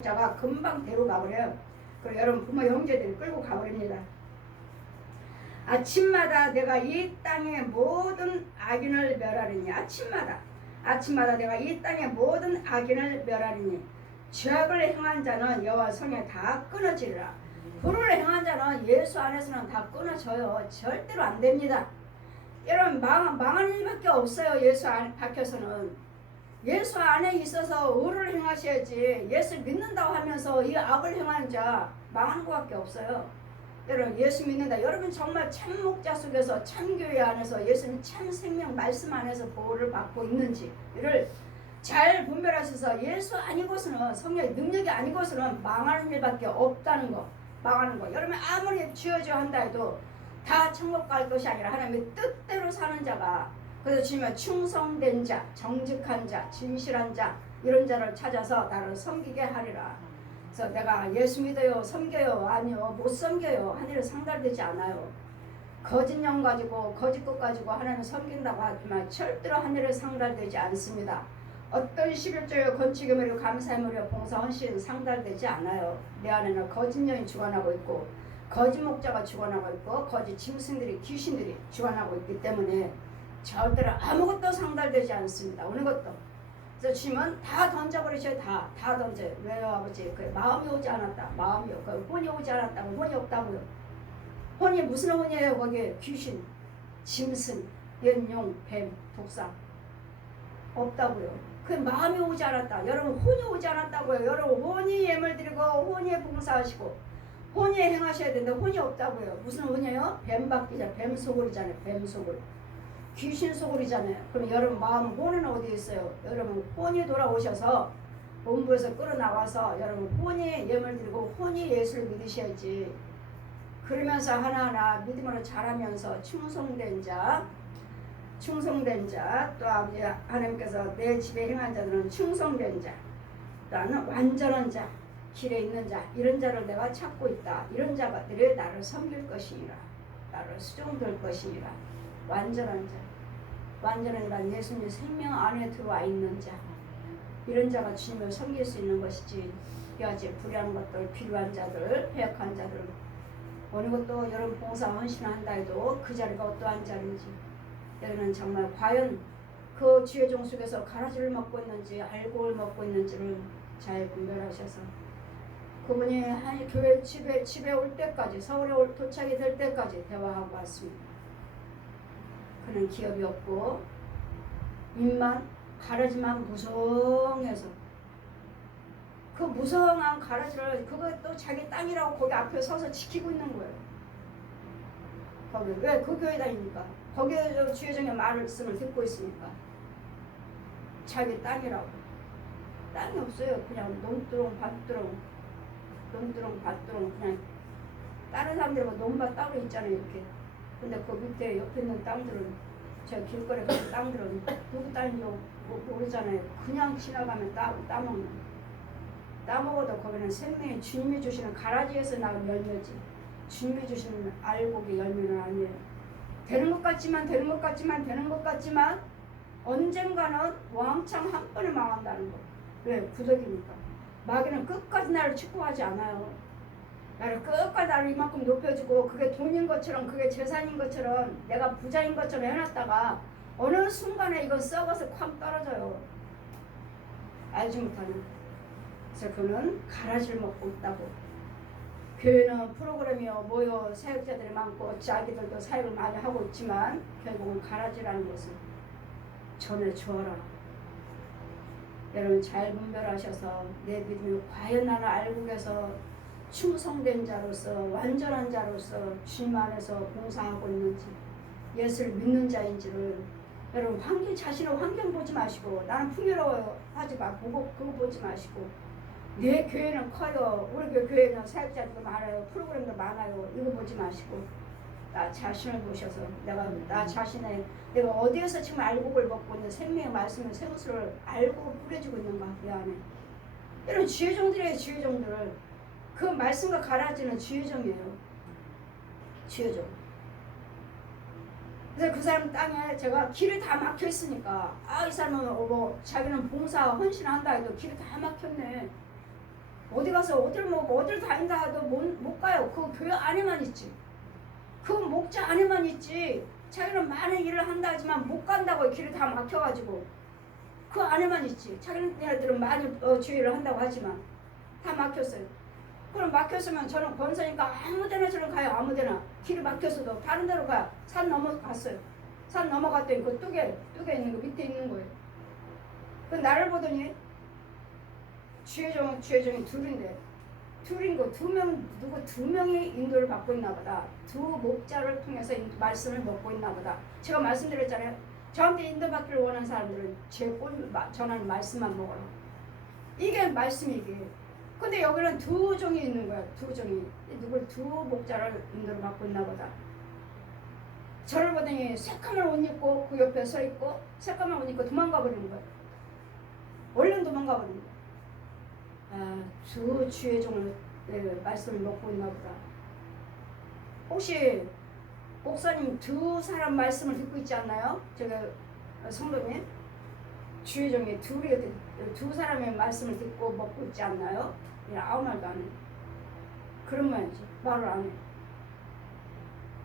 자가 금방 데리고 가버려요. 그리고 여러분 부모 형제들이 끌고 가버립니다. 아침마다 내가 이 땅의 모든 악인을 멸하리니 아침마다 아침마다 내가 이 땅의 모든 악인을 멸하리니 죄악을 행한 자는 여호와 성에 다 끊어지리라. 불을 행한 자는 예수 안에서는 다 끊어져요. 절대로 안 됩니다. 여러분 망, 망하는 일밖에 없어요. 예수 안 밖에서는 예수 안에 있어서 의를 행하셔야지 예수 믿는다고 하면서 이 악을 행하는 자 망하는 것밖에 없어요 여러분 예수 믿는다. 여러분 정말 참 목자 속에서 참 교회 안에서 예수님 참 생명 말씀 안에서 보호를 받고 있는지를 잘 분별하셔서 예수 아니고서는 성령의 능력이 아니고서는 망하는 일밖에 없다는 거. 망하는 거. 여러분 아무리 쥐어져 한다 해도 다 천국 갈 것이 아니라 하나님의 뜻대로 사는 자가 그래서 주님의 충성된 자, 정직한 자, 진실한 자 이런 자를 찾아서 나를 섬기게 하리라. 그래서 내가 예수 믿어요, 섬겨요, 아니요, 못 섬겨요. 하늘에 상달되지 않아요. 거짓 영 가지고 거짓 것 가지고 하나님을 섬긴다고 하지만 절대로 하늘에 상달되지 않습니다. 어떤 11조의 건축의 머리로 감사의 머리로 봉사 헌신 상달되지 않아요. 내 안에는 거짓 영이 주관하고 있고 거짓 목자가 주관하고 있고 거짓 짐승들이 귀신들이 주관하고 있기 때문에 절대로 아무것도 상달되지 않습니다. 어느 것도. 그래서 주님은 다 던져버리셔요. 다. 다 던져요. 왜요, 아버지? 그 마음이 오지 않았다. 마음이요. 그 혼이 오지 않았다고. 혼이 없다고요. 혼이 무슨 혼이에요? 거기에 귀신, 짐승, 연용, 뱀, 독사. 없다고요. 그 마음이 오지 않았다. 여러분 혼이 오지 않았다고요. 여러분 혼이 예물 드리고 혼이 봉사하시고 혼이 행하셔야 되는데 혼이 없다고요. 무슨 혼이에요? 뱀 바뀌자. 뱀 소굴이잖아요. 뱀 소굴. 귀신 소굴이잖아요. 그럼 여러분 마음 혼은 어디 있어요? 여러분 혼이 돌아오셔서 본부에서 끌어나와서 여러분 혼이 예물 드리고 혼이 예수를 믿으셔야지. 그러면서 하나하나 믿음으로 자라면서 충성된 자, 충성된 자, 또 아버지 하나님께서 내 집에 행한 자들은 충성된 자, 나는 완전한 자, 길에 있는 자, 이런 자를 내가 찾고 있다. 이런 자들이 나를 섬길 것이니라. 나를 수종될 것이니라. 완전한 자. 완전한 자, 예수님 생명 안에 들어와 있는 자. 이런 자가 주님을 섬길 수 있는 것이지. 여지 불의한 것들, 필요한 자들, 회역한 자들. 어느 것도 여러분 봉사 헌신한다 해도 그 자리가 어떠한 자리인지. 여러분은 정말 과연 그 주의 종 속에서 가라지를 먹고 있는지 알곡을 먹고 있는지를 잘 분별하셔서 그분이 한 교회 집에 집에 올 때까지 서울에 올 도착이 될 때까지 대화하고 왔습니다. 그는 기업이 없고 입만 가라지만 무성해서 그 무성한 가라지를 그것도 자기 땅이라고 거기 앞에 서서 지키고 있는 거예요. 거기 왜 그 교회 다니니까. 거기에 저 주혜정의 말씀을 듣고 있으니까. 자기 땅이라고. 땅이 없어요. 그냥 논두렁 밭두렁 논두렁 밭두렁. 그냥 다른 사람들은 논밭 따로 있잖아요 이렇게 근데 그 밑에 옆에 있는 땅들은 저 길거리 가는 땅들은 누구 땅인지 모르잖아요. 그냥 지나가면 따, 따먹는. 따먹어도 거기는 생명이 주님이 주시는 가라지에서 나온 열매지. 주님이 주시는 알곡의 열매는 아니에요. 되는 것 같지만 되는 것 같지만 되는 것 같지만 언젠가는 왕창 한 번에 망한다는 거. 왜? 구덕이니까. 마귀는 끝까지 나를 축복하지 않아요. 나를 끝까지 나를 이만큼 높여주고 그게 돈인 것처럼 그게 재산인 것처럼 내가 부자인 것처럼 해놨다가 어느 순간에 이건 썩어서 쾅 떨어져요. 알지 못하는. 그래서 그는 가라지를 먹고 있다고. 교회는 프로그램이요 뭐요 사역자들이 많고 자기들도 사역을 많이 하고 있지만 결국은 가라지라는 것을 전해주어라. 여러분 잘 분별하셔서 내 믿음이 과연 나는 알고 계서 충성된 자로서 완전한 자로서 주님 안에서 봉사하고 있는지 예수를 믿는 자인지를 여러분 환경 자신의 환경 보지 마시고 나는 풍요로워요 하지 마 그거 그거 보지 마시고 내 교회는 커요. 우리 교- 교회는 사역자들도 많아요. 프로그램도 많아요. 이거 보지 마시고 나 자신을 보셔서 내가 나 자신의 내가 어디에서 지금 알곡을 먹고 있는 생명의 말씀의 생수를 알고 뿌려주고 있는가 내 안에. 이런 지혜종들이에요 지혜종들 그 말씀과 가라지는 주의종이에요. 주의종. 그래서 그 사람 땅에 제가 길이 다 막혀 있으니까 아 이 사람은 뭐 자기는 봉사 헌신한다 해도 길이 다 막혔네. 어디 가서 어딜 뭐 어딜 다닌다 해도 못, 못 가요. 그 교회 안에만 있지. 그 목자 안에만 있지. 자기는 많은 일을 한다 하지만 못 간다고 길이 다 막혀가지고 그 안에만 있지. 자기는 애들은 많이 어, 주의를 한다고 하지만 다 막혔어요. 그럼 막혔으면 저는 권사니까 아무 데나 저는 가요. 아무 데나 길이 막혔어도 다른 데로 가. 산 넘어갔어요. 산 넘어갔더니 그 뚝에 뚝에 있는 거 밑에 있는 거예요. 그 나를 보더니 주혜정 주혜정이 둘인데 둘인 거 두 명 누구 두 명이 인도를 받고 있나 보다. 두 목자를 통해서 인- 말씀을 먹고 있나 보다. 제가 말씀드렸잖아요. 저한테 인도받기를 원하는 사람들은 제 꼴, 마- 전하는 말씀만 먹어라. 이게 말씀이게. 근데 여기는 두 종이 있는 거야. 두 종이. 누굴 두 목자를 인도를 받고 있나 보다. 저를 보더니 새까만 옷 입고 그 옆에 서 있고 새까만 옷 입고 도망가 버리는 거야. 얼른 도망가 버리는 거야. 아, 주 주의 종을 예, 말씀을 먹고 있나 보다. 혹시 목사님 두 사람 말씀을 듣고 있지 않나요? 제가 성도님 주의 종이 둘이 두 사람의 말씀을 듣고 먹고 있지 않나요? 예, 아무 말도 안 해. 그런 말이지 말을 안 해.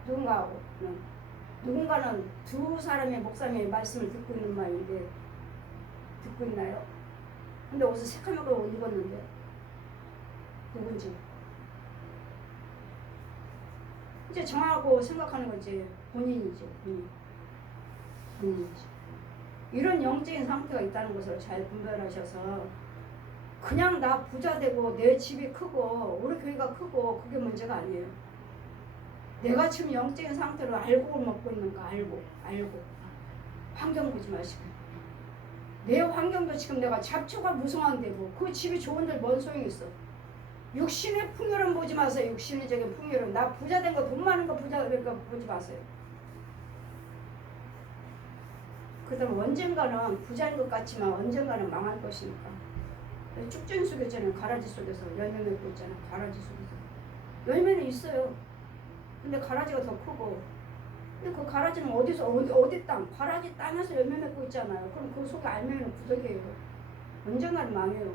누군가하고 는 누군가는 두 사람의 목사님의 말씀을 듣고 있는 말인데 듣고 있나요? 근데 옷을 새까맣게 옷 입었는데 누군지 이제 정하고 생각하는 거지 본인이지 본인 본인이지 이런 영적인 상태가 있다는 것을 잘 분별하셔서 그냥 나 부자 되고 내 집이 크고 우리 교회가 크고 그게 문제가 아니에요. 내가 지금 영적인 상태로 알고 먹고 있는가 알고 알고. 환경 보지 마시고. 내 환경도 지금 내가 잡초가 무성한데고 그 집이 좋은데 뭔 소용이 있어? 육신의 풍요는 보지 마세요. 육신의 적인 풍요는 나 부자 된 거 돈 많은 거 부자 된거 보지 마세요 그다음 언젠가는 부자인 것 같지만 언젠가는 망할 것이니까. 쭉전 속에잖아요 가라지 속에서 열매 맺고 있잖아 가라지 속에서. 열매는 있어요. 근데 가라지가 더 크고. 근데 그 가라지는 어디서 어디 어디 땅 가라지 땅에서 열매 맺고 있잖아요. 그럼 그 속에 알맹이는 부족해요. 언젠가는 망해요.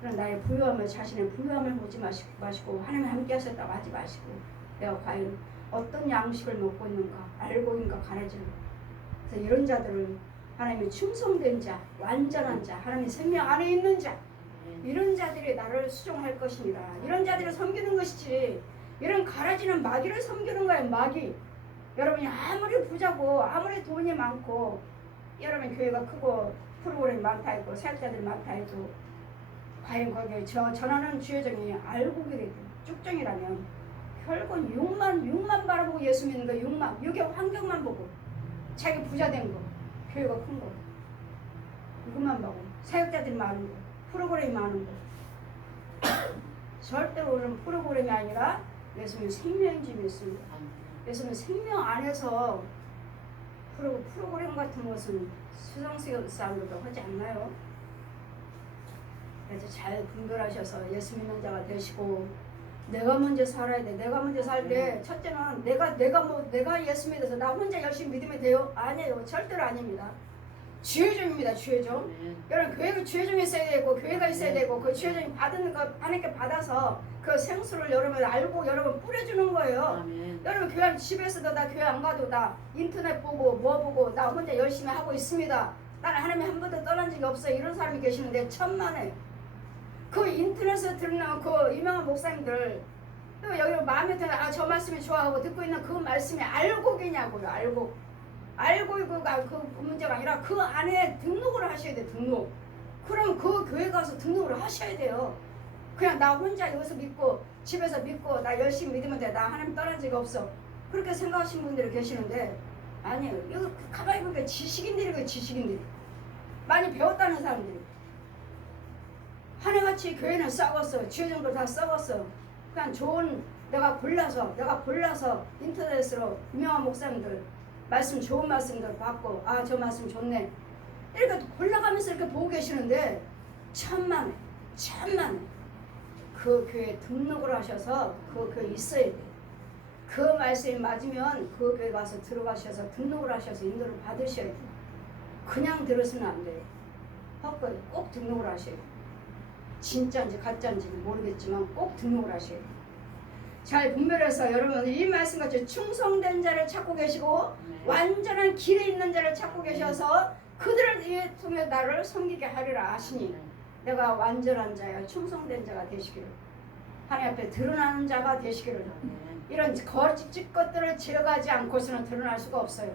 그런 나의 부유함을 자신의 부유함을 보지 마시고, 마시고 하나님 함께 하셨다고 하지 마시고 내가 과연 어떤 양식을 먹고 있는가 알고 있는가 가라지를 그래서 이런 자들을 하나님의 충성된 자 완전한 자 하나님의 생명 안에 있는 자. 이런 자들이 나를 수종할 것이니라 이런 자들을 섬기는 것이지 이런 가라지는 마귀를 섬기는 거예요 마귀. 여러분이 아무리 부자고 아무리 돈이 많고 여러분 교회가 크고 프로그램이 많다 했고 사역자들이 많다 해도 과연 거기에 저 전하는 주여정이 알고 계게 쭉정이라면 결국은 6만 6만 바라보고 예수 믿는 거 6만 6의 환경만 보고 자기 부자 된 거 교회가 큰 거 이것만 보고 사역자들이 많은 거 프로그램이 많은 거 절대로 그런 프로그램이 아니라 예수님 생명인지 믿습니다. 예수님 생명 안에서 프로, 프로그램 같은 것은 수상스러운 싸움도 하지 않나요? 그래서 잘 분별하셔서 예수 믿는 자가 되시고 내가 먼저 살아야 돼. 내가 먼저 살 때 첫째는 내가 내가 뭐 내가 예수 믿어서 나 혼자 열심히 믿으면 돼요? 아니에요. 절대로 아닙니다. 주의종입니다. 주의종. 여러분 교회가 주의종이 있어야 되고 교회가 있어야 되고 그 주의종이 받은 거 하나님께 받아서 그 생수를 여러분 알고 여러분 뿌려주는 거예요. 아멘. 여러분 교회 집에서도 나 교회 안 가도 나 인터넷 보고 뭐 보고 나 혼자 열심히 하고 있습니다. 나는 하나님 한 번도 떠난 적이 없어요. 이런 사람이 계시는데 천만에 그 인터넷에 듣는 그 유명한 목사님들 또 여기 마음에 드는 아 저 말씀이 좋아하고 듣고 있는 그 말씀이 알고 계냐고요. 알고 이거가 그 문제가 아니라 그 안에 등록을 하셔야 돼 등록. 그럼 그 교회 가서 등록을 하셔야 돼요. 그냥 나 혼자 여기서 믿고 집에서 믿고 나 열심히 믿으면 돼. 나 하나님 떠난 적이 없어. 그렇게 생각하시는 분들이 계시는데 아니에요. 이거 가만히 보니까 지식인들이고 지식인들이 많이 배웠다는 사람들이 하나같이 교회는 썩었어. 주의정도 다 썩었어. 그냥 좋은 내가 골라서 내가 골라서 인터넷으로 유명한 목사님들 말씀 좋은 말씀들 받고 아 저 말씀 좋네 이렇게 골라가면서 이렇게 보고 계시는데 천만에 천만에 그 교회에 등록을 하셔서 그 교회에 있어야 돼. 그 말씀이 맞으면 그 교회 가서 들어가셔서 등록을 하셔서 인도를 받으셔야 돼. 그냥 들으시면 안 돼요. 헛걸 꼭 등록을 하셔야 돼. 진짜인지 가짜인지 모르겠지만 꼭 등록을 하셔야 돼요. 잘 분별해서 여러분 이 말씀 같이 충성된 자를 찾고 계시고 네. 완전한 길에 있는 자를 찾고 계셔서 그들을 위해 통해 나를 섬기게 하리라 하시니 내가 완전한 자야 충성된 자가 되시기를 하나님 앞에 드러나는 자가 되시기를 네. 이런 거짓 것들을 제거하지 않고서는 드러날 수가 없어요.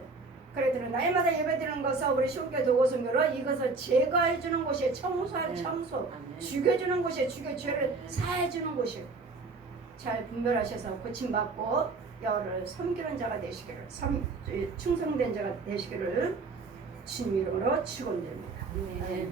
그래도 날마다 예배드리는 것은 우리 시온교 도고선교로 이것을 제거해 주는 곳이 청소할 네. 청소, 아멘. 죽여 주는 곳이 죽여 죄를 네. 사해 주는 곳이요. 잘 분별하셔서 고침 받고 여를 섬기는 자가 되시기를, 섬, 충성된 자가 되시기를 주님 이름으로 축원드립니다. 네.